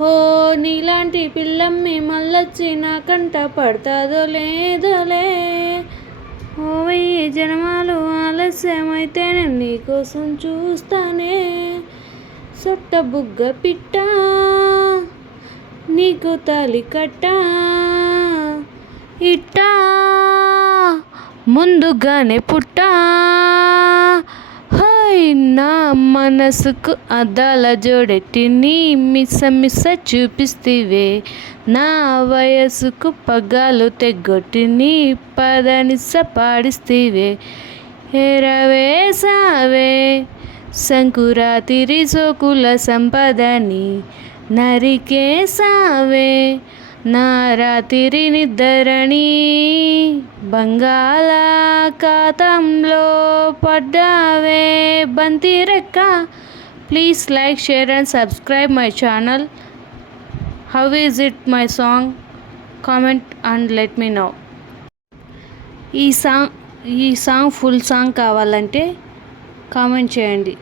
హో నీలాంటి పిల్లమ్మి మళ్ళొచ్చి నా కంట పడతాదో లేదోలే. ఓ వెయ్యి జన్మలు ఆలస్యమైతే నేను నీకోసం చూస్తానే. సొట్ట బుగ్గ పిట్ట నీకు తాలి కట్ట ఇట్టా ముందుగానే పుట్టా. హాయ్ నా మనసుకు అద్దాల జోడెట్టి నీ మిస చూపిస్తేవే. నా వయసుకు పగ్గాలు తెగొట్టి నీ పదనిస పాడిస్తేవే. ఎరవేసావే సంకురాతిరి సోకుల సంపదని నరికేసావే నా రాత్రి నిద్రని. బంగాళాఖాతంలో పడ్డావే బంతి రెక్క. Please like, share and subscribe my channel. How is it my song? Comment and let me know. ఈ సాంగ్ ఫుల్ సాంగ్ కావాలంటే కామెంట్ చేయండి.